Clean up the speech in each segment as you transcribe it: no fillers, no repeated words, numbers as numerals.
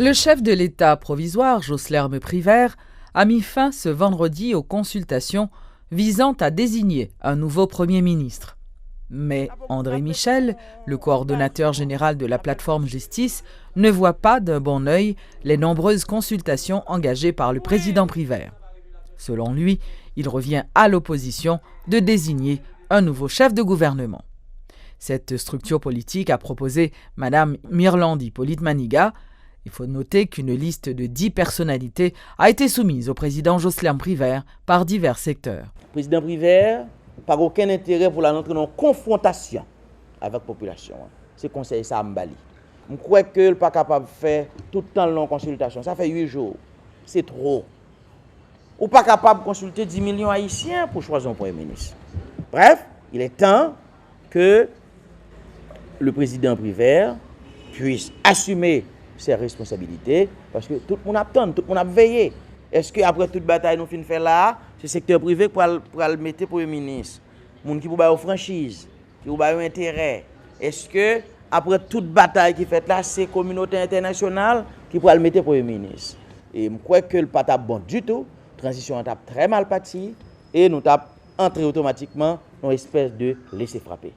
Le chef de l'État provisoire, Joslerme Privert, a mis fin ce vendredi aux consultations visant à désigner un nouveau Premier ministre. Mais André Michel, le coordonnateur général de la plateforme Justice, ne voit pas d'un bon œil les nombreuses consultations engagées par le président Privert. Selon lui, il revient à l'opposition de désigner un nouveau chef de gouvernement. Cette structure politique a proposé Mme Myrlande Hippolyte Maniga. Il faut noter qu'une liste de 10 personnalités a été soumise au président Joslerme Privert par divers secteurs. Le président Privert n'a aucun intérêt pour entrer en confrontation avec la population. C'est conseil ça à Mbali. Je crois qu'il n'est pas capable de faire tout le temps long consultation. Ça fait 8 jours. C'est trop. Ou pas capable de consulter 10 millions haïtiens pour choisir un Premier ministre. Bref, il est temps que le président Privert puisse assumer ses responsabilités, parce que tout le monde attend, tout le monde a veillé. Est-ce qu'après toute bataille nous finissons faire là, c'est le secteur privé pour le mettre Premier ministre, les gens qui pour une franchise, qui pour un intérêt. Est-ce que après toute bataille qui fait là, c'est la communauté internationale qui pour le mettre Premier ministre? Et je crois que le pas bon du tout, la transition est très mal partie, et nous avons entré automatiquement dans une espèce de laisser frapper.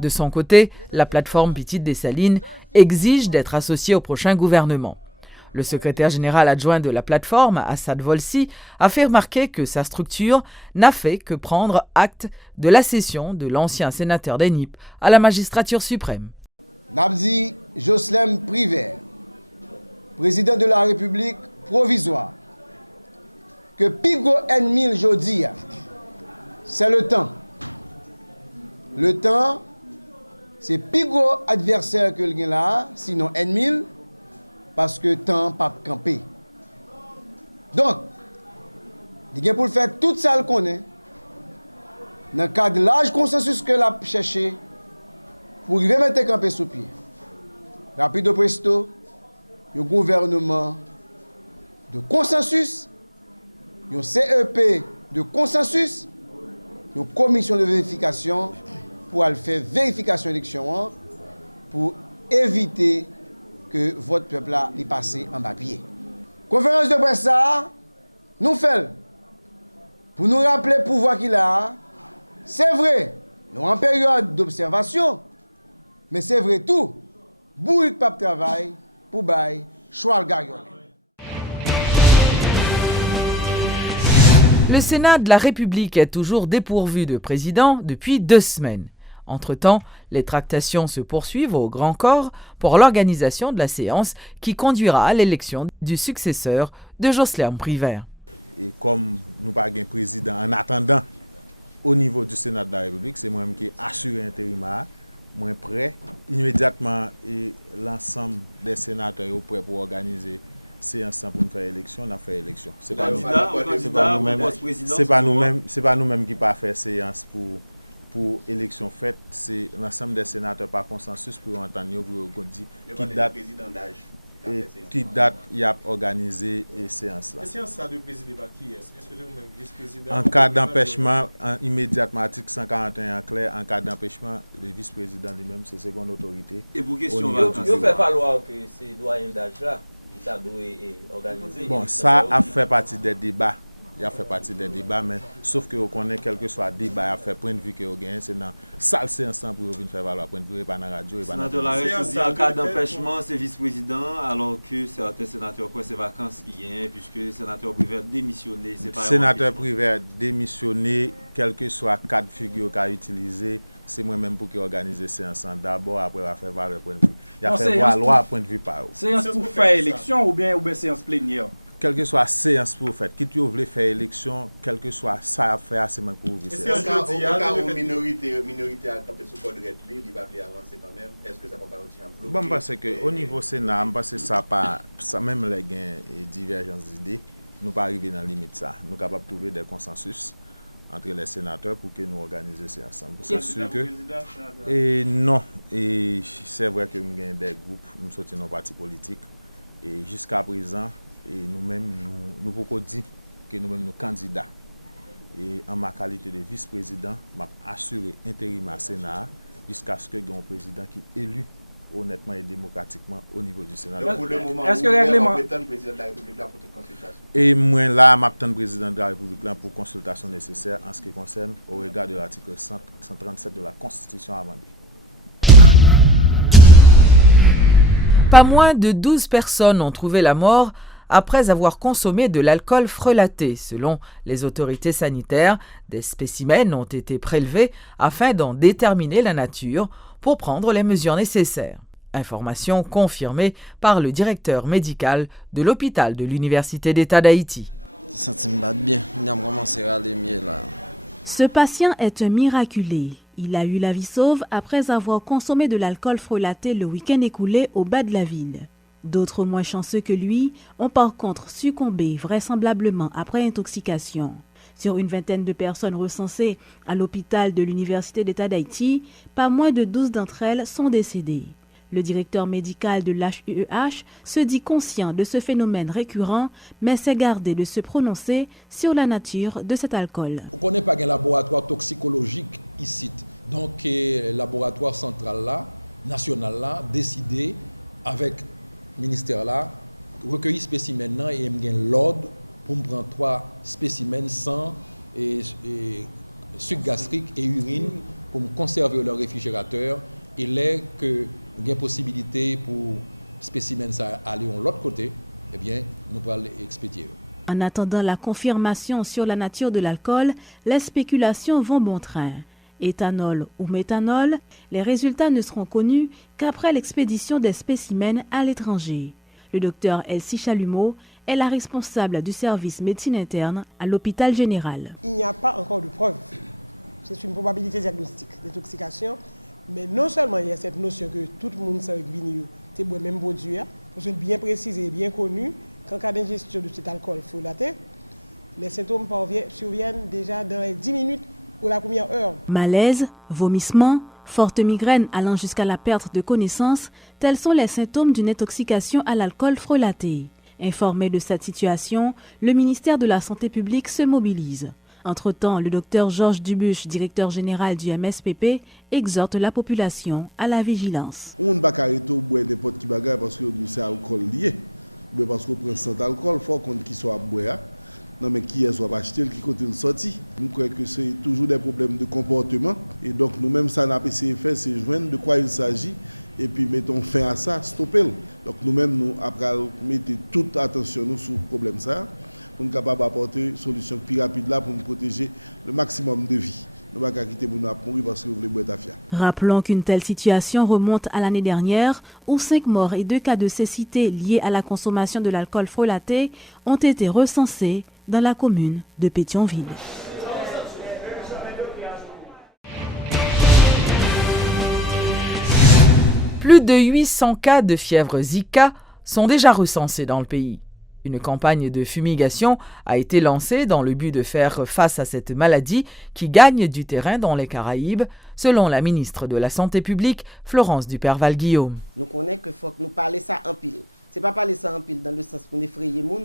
De son côté, la plateforme Petite Dessalines exige d'être associée au prochain gouvernement. Le secrétaire général adjoint de la plateforme, Assad Volsi, a fait remarquer que sa structure n'a fait que prendre acte de la cession de l'ancien sénateur d'Enip à la magistrature suprême. Nabdi Joslerme Privert, président de la République provisoire, que Pigo ennemi jodi, c'est le temps. Le temps, c'est Pigo adversaire que le gain là, sinon ennemi, parce que temps pas campé. Donc, il y a pour faire tout ça le connaît. Dans le cadre de large consensus que l'a cherché pour y mettre campé sous pied. Rapido presto, le gouvernement de consensus, le CEP de consensus, une commission de vérification pour faire vérification d'élection pour éviter que votre peuple y passe en papier. Conférence de presse ça, nous faisons pour nous rappeler le pouvoir qu'il a. C'est vrai, nous en période d'observation, mais c'est vrai tout. Bouille pas de travail pour bailler choix le gagnant. Le Sénat de la République est toujours dépourvu de président depuis 2 semaines. Entre-temps, les tractations se poursuivent au grand corps pour l'organisation de la séance qui conduira à l'élection du successeur de Joslerme Privert. Et comme nous n'avons pas de président en attendant au niveau du Sénat de la République, c'est moi-même qui assure l'intérim, moi prêt immédiatement et l'ensemble des sénateurs est prêt pour organiser séance pour nous faire élection, on a fait élection. C'est pas nous-mêmes qui pas faire séance pour élection faite, c'est l'ensemble des sénateurs par consensus pour entendre pour dire qui date il a organisé et séance là. La séance ça de présider par qui est-ce que vous-même vice-président? En cas d'empêchement, immédiatement article 141 en clair, en cas d'empêchement, le vice-président lui-même c'est seconde autorité. Et pour question il fait falloir que ces doyens d'âge là ça doit organiser. Bon, ça a fait partie des débats. Il a fait partie des débats, mais sauf que vous connaissez quel que soit débat, a fait point de vue que vous gagnez, c'est dans salle séance pour venir faire valoir point de vue, pas dans la radio et pas dans la République. En cas d'empêchement, c'est vice-président, alors que certains sénateurs quoi c'est vacances qui gagnent, puisque le sénateur Privert démissionné, c'est pas sénateur Privert démissionné, quel que soit cadre figure qu'a utilisé, c'est moi-même pour qui organiser séance d'abord, après on va faire valoir point de vue. Il a fait valoir point de vue par eux. Séance pour faire élection ou bien séance plénière? Quelle que soit séance pour faire, qui tu veux faire élection, quel que soit ça à faire, c'est moi pour ouvrir séance. Au cas où minorité a campé sous code red, il va faire avancer quand même. Est-ce que ça peut pas nous bloquer? Bon, parce que au niveau Sénat, parce que ça pas ça même les gains et divergences d'idées, nous pas arriver dans la limite ça. Nous capables de trouver des consensus entre les sénateurs pour que nous organisions ça ensemble. C'est sûr que et non, et c'est vrai que nous avons des groupes, nous sortons nos partis politiques et jusqu'à présent et nous-mêmes, nous pouvons dire que nous-mêmes, nous candidats. Et en ma qualité de vice-président, m'a assuré intérim à Sénat jusqu'à ce que un président qui est élu honnêtement et démocratiquement au niveau du Sénat. Donc, pour le moment, est-ce que le règlement... le président de la République là pour toute consultation? Et moi là, m'attends le président de la République là pour consultation nécessaire en ce qui concerne au regard de l'article 137 de la Constitution amendée. Pas moins de 12 personnes ont trouvé la mort après avoir consommé de l'alcool frelaté. Selon les autorités sanitaires, des spécimens ont été prélevés afin d'en déterminer la nature pour prendre les mesures nécessaires. Information confirmée par le directeur médical de l'hôpital de l'Université d'État d'Haïti. Ce patient est un miraculé. Il a eu la vie sauve après avoir consommé de l'alcool frelaté le week-end écoulé au bas de la ville. D'autres moins chanceux que lui ont par contre succombé vraisemblablement après intoxication. Sur une vingtaine de personnes recensées à l'hôpital de l'Université d'État d'Haïti, pas moins de 12 d'entre elles sont décédées. Le directeur médical de l'HUEH se dit conscient de ce phénomène récurrent, mais s'est gardé de se prononcer sur la nature de cet alcool. On ne connaît pas un laboratoire toxicologique ici. Donc, le laboratoire central là, national là, décidé avec le ministère là, recueillir spécimens et l'ordre pour me prendre 3 spécimens sang et sucre gastrique et urine pour me conserver leur réfrigérateur. Et là que nous avons possibilité pour spécimens ça aller de l'autre côté, eh bien, nous pourrons l'expédier. En attendant la confirmation sur la nature de l'alcool, les spéculations vont bon train. Éthanol ou méthanol, les résultats ne seront connus qu'après l'expédition des spécimens à l'étranger. Le docteur Elsie Chalumeau est la responsable du service médecine interne à l'hôpital général. Il n'y a pas encore de preuves. C'est une probabilité diagnostique d'intoxication. Mais non seulement il y a cette notion que tout le monde sait que c'est le même produit, parce que bien précisé et bien connu, qu'en cas d'ingestion de cet alcool frelaté, les symptômes surviennent déjà dans les 10 minutes ou la première heure. Malaise, vomissement, forte migraine allant jusqu'à la perte de connaissance, tels sont les symptômes d'une intoxication à l'alcool frelaté. Informé de cette situation, le ministère de la Santé publique se mobilise. Entre-temps, le docteur Georges Dubuche, directeur général du MSPP, exhorte la population à la vigilance. On ne peut pas arrêter de boire des potes qui bagarrent parce que c'est alcool lié. Mais parce qu'on prend cet alcool, il faut qu'on soit à boire. Non, mais qui est soit acheté, qui côté le sorti. Nous croyons que c'est toujours des problèmes de comportement. Et donc, nous-mêmes, ça n'a pas essayé de faire, c'est joindre de quoi il s'agit. Et puis, mettons fin à ça, stopper. Donc, nous-mêmes, nous, après, mettons toute attention nous, sur le problème ça. Pour nous capables d'apporter une solution plus rapide là pour nous protéger le maximum de vie. Nous ne pouvons pas quitter pour nous mourir parce que vous voulez boire ta fière. Rappelons qu'une telle situation remonte à l'année dernière où 5 morts et 2 cas de cécité liés à la consommation de l'alcool frelaté ont été recensés dans la commune de Pétionville. Plus de 800 cas de fièvre Zika sont déjà recensés dans le pays. Une campagne de fumigation a été lancée dans le but de faire face à cette maladie qui gagne du terrain dans les Caraïbes, selon la ministre de la Santé publique, Florence Duperval-Guillaume. Nous connaissons qu'il faut que nous parlions ça en pile. Ce n'est pas parler ça en pile dans le sens pour effrayer les gens,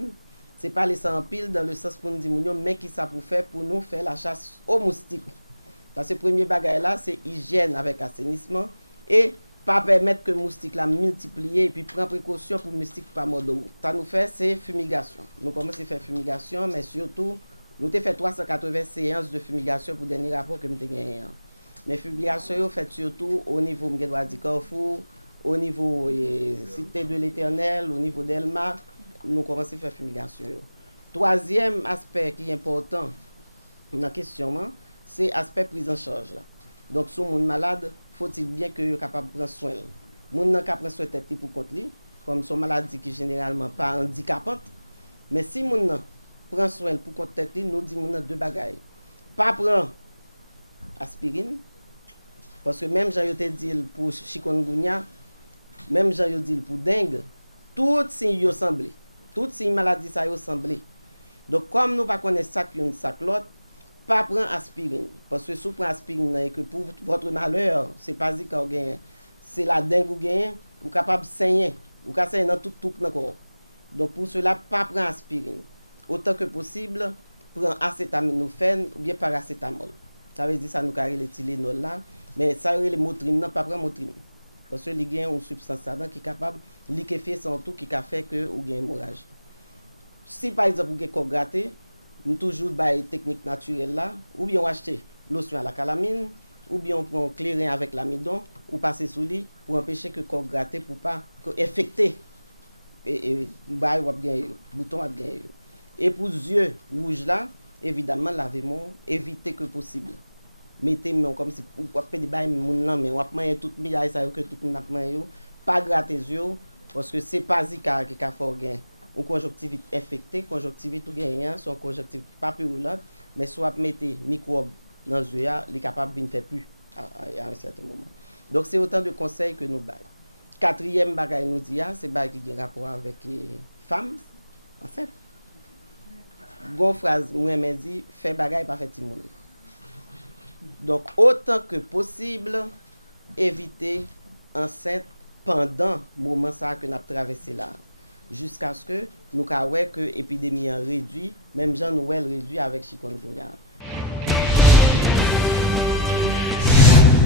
c'est parler ça en pile dans le sens pour nous dire, mais qui ça pour faire pour nous faire la chasse aux moustiques. Parce que le premier bagage là, c'est hygiène avec assainissement et pas permettre que le moustique la multiplier et puis prendre précaution pour le moustique pas mordre. Ça nous fait c'est fumigation. Nous commençons à faire fumigation, mais surtout nous avons fait 380 séances de fumigation pour le dernier rapport que nous avons gagné. Mais fumigation fait surtout au niveau de Carrefour, au niveau Cité de l'Éternel, au niveau d'Elma, nous commençons à faire fumigation. Troisième aspect qui est important dans la question, c'est l'aspect prise en charge. Donc, si on est malade, faut-il bien que soit capable de prendre soin. Les gens qui prennent soin de tête pour contre lui, comme son maladie qui généralement pas handicapante. Mais si les gens prennent soin pour contre tête, nous disons deux bagailles. Pas prendre aspirine, parce que même j'ai dit pour chikungunya, même j'ai dit pour dengue, toutes ces semblent. Toutes ces maladies ça semblent. Donc comme nous pas connaissons ça qu'une sac l'autre, pas prendre aspirine parce que si vous prenez aspirine et que pour votre malheur, c'est pas dit qu'on gagne, c'est la dengue ou gagne, ou capable de saigner, ou capable saigner dans tout le corps. Donc pour cela pas prendre aspirine. Autant que possible, prendre acétaminophène ou bien paracétamol. Ça veut dire ça nous carré le Tylenol là Mais ça, les motrines, non, pas prendre motrine. Parce que il y a une substance là qui est capable de liquéfier sans tout, qui a fait que vous avez une hémorragie. Si par exemple, vous avez un gratté, nous toujours des techniques naturelles là, ou bien on achète lotion à la calamine, ou bien on prend clairin avec l'amidon, ou passer sous lit pour empêcher que le corps gratté pour pas infecter. Et bouton à bien. Et pour les yeux rouges là, évidemment, lavez-moi, évitez que possible. Mettez-moi comme si vous faites des bails, mais vous avez tout le monde, ça que tout le monde pas gratter les yeux, parce que c'est pas Zika qui a fait une conjonctivite infectée, conjonctivite ou gagnant, c'est une conjonctivite pas purulente, mais soit mettez microbes dans les yeux, il est capable de faire plus à un certain moment. Donc c'est autant de conseils que nous baillons. Quatrième bagage nous dit, c'est bagage qui a rapport avec les femmes enceintes. Gon phrase, moi me dit, fait bagage pas fait timon. Donc autant que possible, éviter enceinte pendant le moment ça que nous avons traversé là. Jusqu'à ce que nous voyons que l'épidémie réduit, même gens nous réduit avec chikungunya.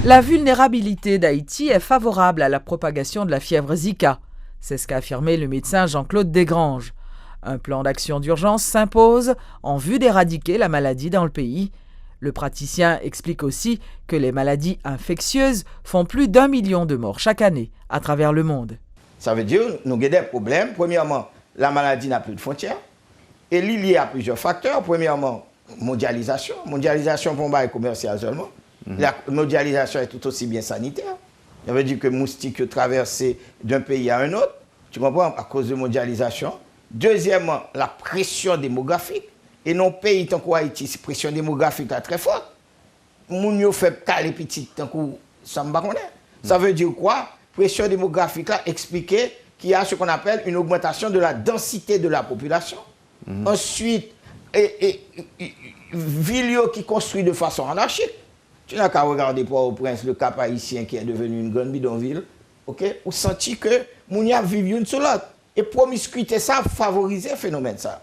La vulnérabilité d'Haïti est favorable à la propagation de la fièvre Zika. C'est ce qu'a affirmé le médecin Jean-Claude Desgranges. Un plan d'action d'urgence s'impose en vue d'éradiquer la maladie dans le pays. Le praticien explique aussi que les maladies infectieuses font plus d'1 million de morts chaque année à travers le monde. Ça veut dire que nous avons des problèmes. Premièrement, la maladie n'a plus de frontières. Et lié à plusieurs facteurs. Premièrement, mondialisation. Mondialisation pour un commercial seulement. La mondialisation est tout aussi bien sanitaire. Ça veut dire que les moustiques traversent d'un pays à un autre. Tu comprends? À cause de mondialisation. Deuxièmement, la pression démographique. Et non pays tant qu'Haïti, cette pression démographique est très forte. Moun yo fait caler petit tant que ça me connaît. Ça veut dire quoi? Pression démographique là expliquer qu'il y a ce qu'on appelle une augmentation de la densité de la population. Ensuite, ville qui construit de façon anarchique. Tu n'as qu'à regarder Port-au-Prince, le Cap haïtien qui est devenu une grande bidonville. OK? Ou senti que moun y a vivre une sur l'autre. Et promiscuité ça favorise le phénomène ça.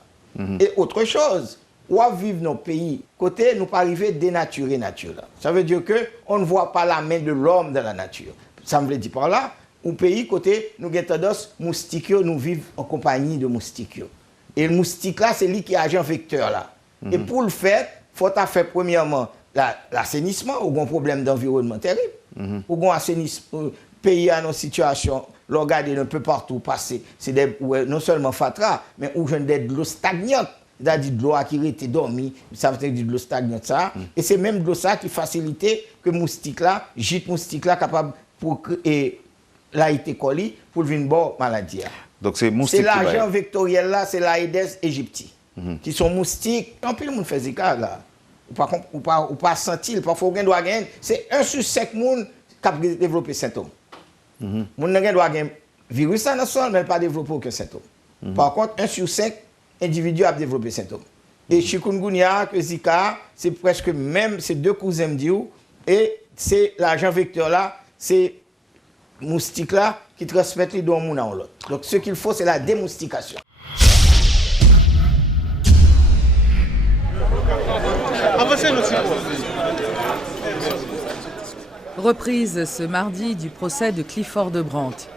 Et autre chose, on vivre dans nos pays, côté nous pas arriver dénaturer nature. Ça veut dire que on ne voit pas la main de l'homme dans la nature. Ça me veut dire par là, au pays côté nous avons tendance moustiques, nous vivons en compagnie de moustiques. Et le moustique là, c'est lui qui est agent vecteur là. Et pour le faire, faut faire premièrement l'assainissement, ou un problème d'environnement terrible. Ou un assainissement, pays à nos situations, regardez un peu partout passer, c'est non seulement fatra, mais où j'ai de l'eau stagnante, c'est-à-dire de l'eau qui était dormie, ça veut dire de l'eau stagnante ça, et c'est même de l'eau ça qui facilite que moustique là, gîte moustique là capable pour et là été collé pour venir bon maladie. Donc c'est moustique. C'est l'agent vectoriel là, c'est l'Aedes aegypti, qui sont moustiques. En plus le monde fait Zika là, ou pas sentir, parfois on doit gagner, c'est 1 sur 5 monde qui a développé symptômes. Mon n'a doit un virus dans le sol, mais pas développer aucun symptôme. Par contre, 1 sur 5 individus a développé symptômes. Et chikungunya, que Zika, c'est presque même, c'est 2 cousins d'Iou, et c'est l'agent vecteur là, c'est moustique là, qui transmettent les dons à l'autre. Donc ce qu'il faut, c'est la démoustication. Reprise ce mardi du procès de Clifford de Brandt.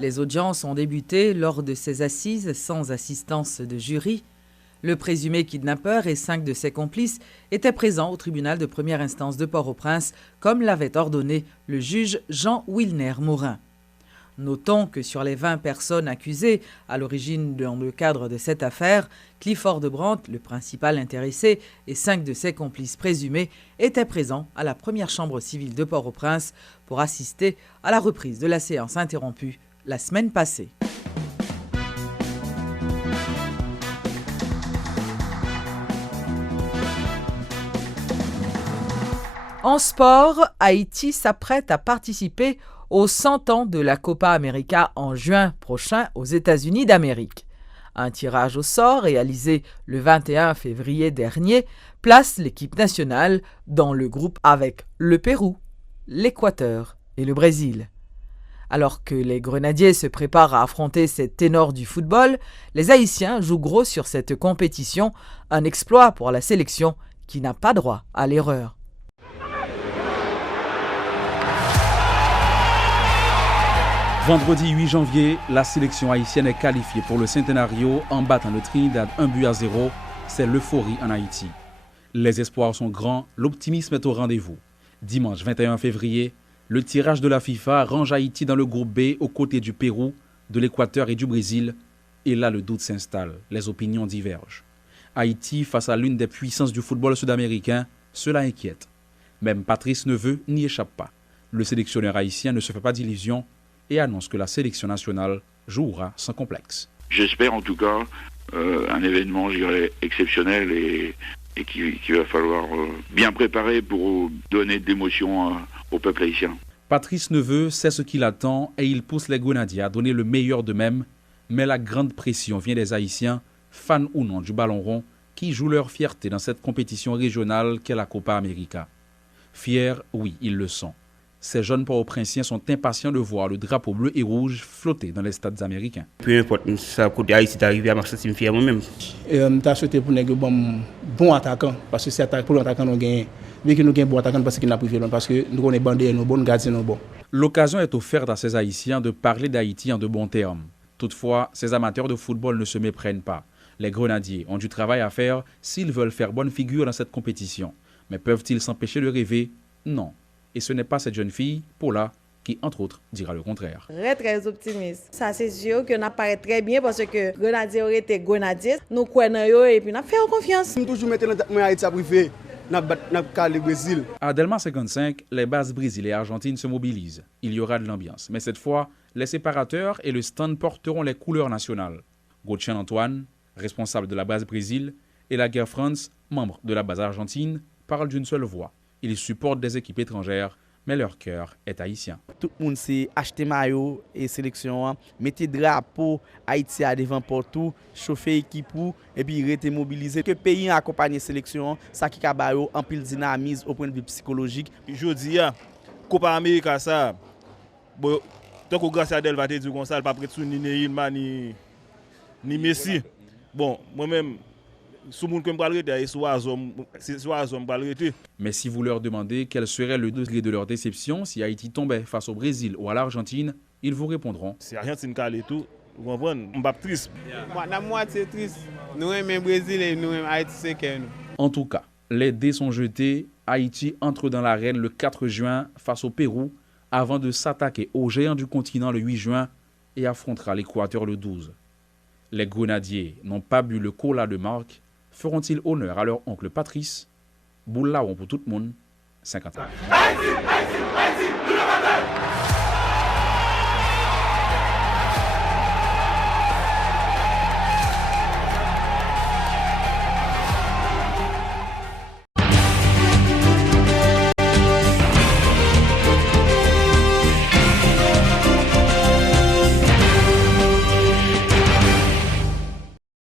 Les audiences ont débuté lors de ces assises sans assistance de jury. Le présumé kidnappeur et 5 de ses complices étaient présents au tribunal de première instance de Port-au-Prince, comme l'avait ordonné le juge Jean-Wilner Morin. Notons que sur les 20 personnes accusées à l'origine dans le cadre de cette affaire, Clifford de Brandt, le principal intéressé, et 5 de ses complices présumés étaient présents à la première chambre civile de Port-au-Prince pour assister à la reprise de la séance interrompue la semaine passée. En sport, Haïti s'apprête à participer aux 100 ans de la Copa América en juin prochain aux États-Unis d'Amérique. Un tirage au sort réalisé le 21 février dernier place l'équipe nationale dans le groupe avec le Pérou, l'Équateur et le Brésil. Alors que les Grenadiers se préparent à affronter ces ténors du football, les Haïtiens jouent gros sur cette compétition, un exploit pour la sélection qui n'a pas droit à l'erreur. Vendredi 8 janvier, la sélection haïtienne est qualifiée pour le Centenario en battant le Trinidad 1-0. C'est l'euphorie en Haïti. Les espoirs sont grands, l'optimisme est au rendez-vous. Dimanche 21 février, le tirage de la FIFA range Haïti dans le groupe B aux côtés du Pérou, de l'Équateur et du Brésil. Et là, le doute s'installe, les opinions divergent. Haïti face à l'une des puissances du football sud-américain, cela inquiète. Même Patrice Neveu n'y échappe pas. Le sélectionneur haïtien ne se fait pas d'illusions et annonce que la sélection nationale jouera sans complexe. J'espère en tout cas un événement, je dirais, exceptionnel et qu'il va falloir bien préparer pour donner de l'émotion au peuple haïtien. Patrice Neveu sait ce qu'il attend et il pousse les Grenadiers à donner le meilleur d'eux-mêmes, mais la grande pression vient des Haïtiens, fans ou non du ballon rond, qui jouent leur fierté dans cette compétition régionale qu'est la Copa América. Fiers, oui, ils le sont. Ces jeunes port-au-prinsiens sont impatients de voir le drapeau bleu et rouge flotter dans les stades américains. Peu importe, ça côté Haïti est arrivé à marcher, je suis fier moi-même. Je souhaité pour nous bon attaquant, parce que c'est pour l'attaquant nous gagne. Mais que nous gagnons bon attaquant parce qu'il n'a pas privé, parce que nous connaissons bandés, nous bons gardiens, nous bons. L'occasion est offerte à ces Haïtiens de parler d'Haïti en de bons termes. Toutefois, ces amateurs de football ne se méprennent pas. Les Grenadiers ont du travail à faire s'ils veulent faire bonne figure dans cette compétition. Mais peuvent-ils s'empêcher de rêver? Non. Et ce n'est pas cette jeune fille, Paula, qui, entre autres, dira le contraire. Très optimiste. Ça, c'est sûr que nous apparaît très bien parce que Grenadier aurait été Grenadier. Nous croyons et puis nous faisons confiance. Nous toujours mettons notre Haïti à privé. Nous avons le Brésil. À Delma 55, les bases Brésil et Argentine se mobilisent. Il y aura de l'ambiance. Mais cette fois, les séparateurs et le stand porteront les couleurs nationales. Gauthier Antoine, responsable de la base Brésil, et la guerre France, membre de la base Argentine, parlent d'une seule voix. Ils supportent des équipes étrangères, mais leur cœur est haïtien. Tout le monde s'est acheté maillot et sélection, mettez drapeau Haïti à devant partout, chauffer équipe et puis rester mobilisé. Que le pays a accompagné la sélection, ça qui a en pile dynamisme au point de vue psychologique. Je dis, Copa América, ça, bon, tant que grâce à Del va te dire comme ça, pas prêt ni Neymar ni Messi. Bon, moi-même, mais si vous leur demandez quel serait le degré de leur déception si Haïti tombait face au Brésil ou à l'Argentine, ils vous répondront. Si Argentine calme tout, vous comprenez, on va triste. La moitié triste. Nous aimons le Brésil et nous aimons Haïti, c'est que nous. En tout cas, les dés sont jetés. Haïti entre dans l'arène le 4 juin face au Pérou avant de s'attaquer aux géants du continent le 8 juin et affrontera l'Équateur le 12. Les Grenadiers n'ont pas bu le cola de marque. Feront-ils honneur à leur oncle Patrice? Boulaon pour tout le monde, 50 ans.